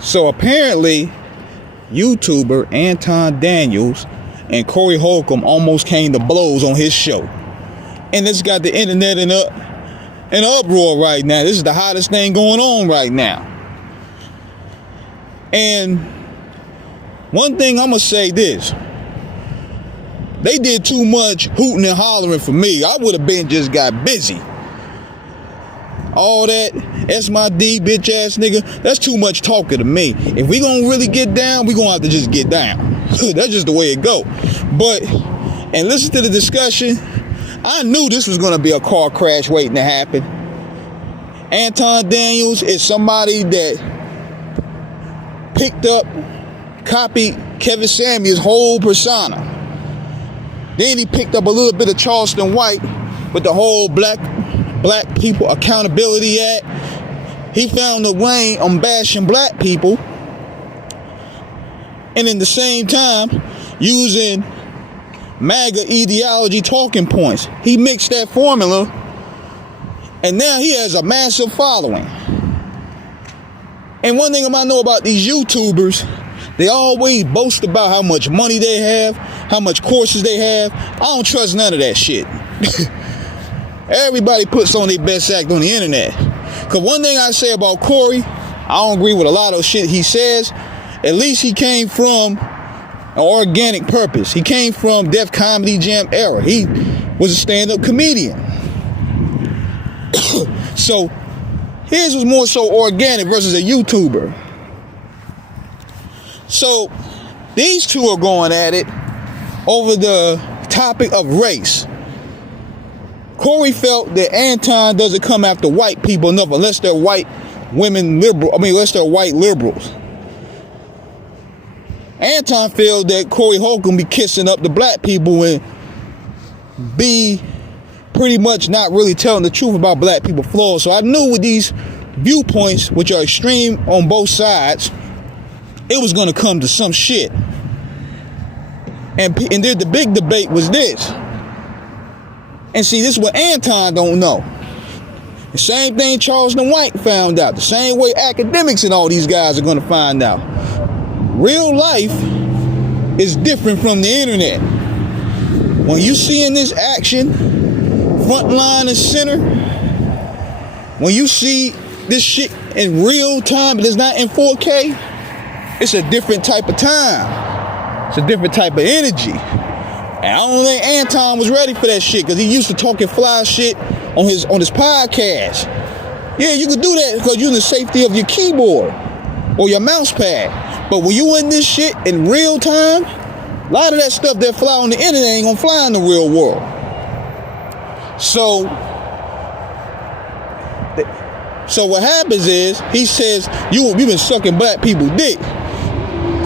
So apparently, YouTuber Anton Daniels and Corey Holcomb almost came to blows on his show. And this got the internet in an uproar right now. This is the hottest thing going on right now. And one thing I'm going to say this. They did too much hooting and hollering for me. I would have been just got busy. All that S-my-D bitch ass nigga, that's too much talking to me. If we gonna really get down, we gonna have to just get down. That's just the way it go. But, and listen to the discussion, I knew this was gonna be a car crash waiting to happen. Anton Daniels is somebody that picked up, copied Kevin Samuel's whole persona. Then he picked up a little bit of Charleston White with the whole Black People Accountability Act. He found a way on bashing black people, and in the same time using MAGA ideology talking points. He mixed that formula, and now he has a massive following. And one thing I know about these YouTubers, they always boast about how much money they have, how much courses they have. I don't trust none of that shit. Everybody puts on their best act on the internet. Because one thing I say about Corey, I don't agree with a lot of shit he says. At least he came from an organic purpose. He came from Def Comedy Jam era. He was a stand-up comedian. So his was more so organic versus a YouTuber. So these two are going at it over the topic of race. Corey felt that Anton doesn't come after white people enough unless they're white women liberal. Unless they're white liberals. Anton felt that Corey Holcomb be kissing up the black people and be pretty much not really telling the truth about black people flaws. So I knew with these viewpoints, which are extreme on both sides, it was going to come to some shit. And then the big debate was this. And see, this is what Anton don't know. The same thing Charleston White found out. The same way academics and all these guys are going to find out. Real life is different from the internet. When you see in this action, front line and center, when you see this shit in real time, but it's not in 4K, it's a different type of time. It's a different type of energy. And I don't think Anton was ready for that shit because he used to talking fly shit on his podcast. Yeah, you could do that because you're in the safety of your keyboard or your mouse pad. But when you in this shit in real time, a lot of that stuff that fly on the internet ain't gonna fly in the real world. So what happens is he says, you've been sucking black people dick.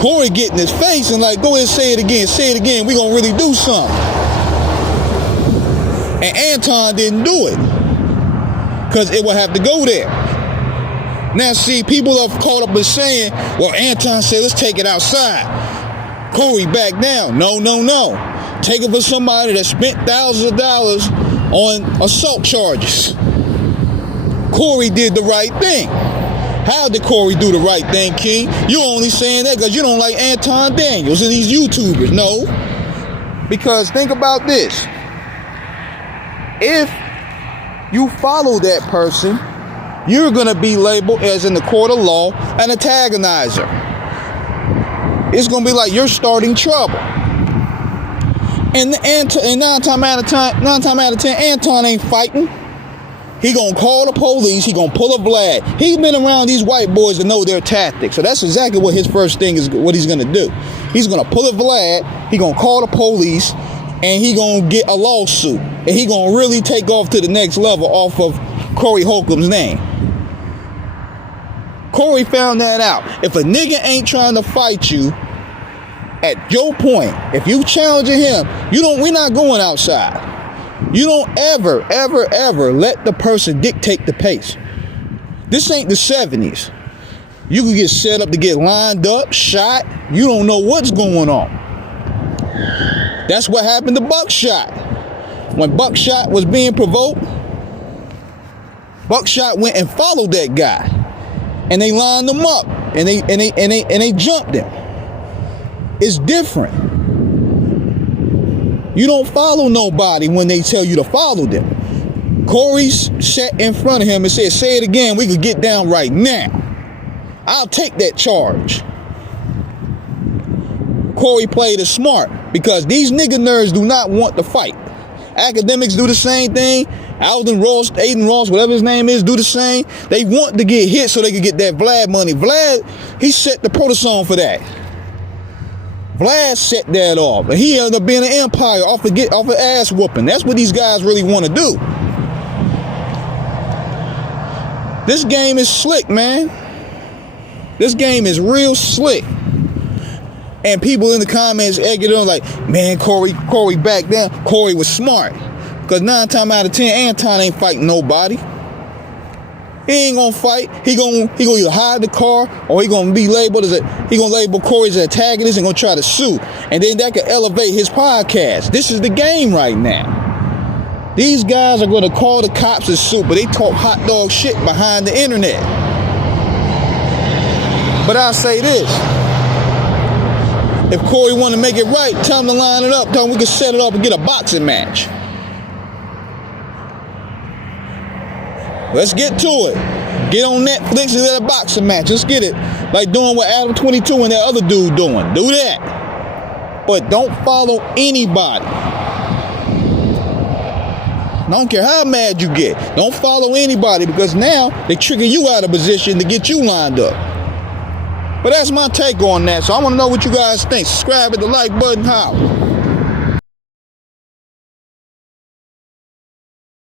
Corey get in his face and like, go ahead and say it again, we gonna really do something. And Anton didn't do it, because it would have to go there. Now see, people have caught up with saying, well, Anton said, let's take it outside. Corey back down. No. Take it for somebody that spent thousands of dollars on assault charges. Corey did the right thing. How did Corey do the right thing, King? You're only saying that because you don't like Anton Daniels and these YouTubers. No. Because think about this. If you follow that person, you're going to be labeled, as in the court of law, an antagonizer. It's going to be like you're starting trouble. And 9 times out of 10, Anton ain't fighting. He gonna call the police. He gonna pull a Vlad. He's been around these white boys to know their tactics. So that's exactly what his first thing is, what he's gonna do. He's gonna pull a Vlad. He gonna call the police, and he gonna get a lawsuit. And he gonna really take off to the next level off of Corey Holcomb's name. Corey found that out. If a nigga ain't trying to fight you at your point, if you challenging him, we're not going outside. You don't ever let the person dictate the pace. This ain't the 70s. You can get set up to get lined up, shot. You don't know what's going on. That's what happened to Buckshot. When Buckshot was being provoked, Buckshot went and followed that guy. And they lined him up. and they jumped him. It's different. You don't follow nobody when they tell you to follow them. Corey sat in front of him and said, say it again, we could get down right now. I'll take that charge. Corey played it smart because these nigga nerds do not want to fight. Academics do the same thing. Aiden Ross, whatever his name is, do the same. They want to get hit so they can get that Vlad money. Vlad, he set the protocol for that. Vlad set that off, and he ended up being an empire off of ass whooping. That's what these guys really want to do. This game is slick, man. This game is real slick. And people in the comments egging on like, man, Corey back down. Corey was smart. Because 9 times out of 10, Anton ain't fighting nobody. He ain't gonna fight. He gonna either hide the car or he gonna label Corey as an antagonist and gonna try to sue. And then that could elevate his podcast. This is the game right now. These guys are gonna call the cops and sue, but they talk hot dog shit behind the internet. But I'll say this. If Corey want to make it right, tell him to line it up. Tell him we can set it up and get a boxing match. Let's get to it. Get on Netflix and get a boxing match. Let's get it. Like doing what Adam 22 and that other dude doing. Do that. But don't follow anybody. I don't care how mad you get. Don't follow anybody because now they trigger you out of position to get you lined up. But that's my take on that. So I want to know what you guys think. Subscribe, hit the like button, holla.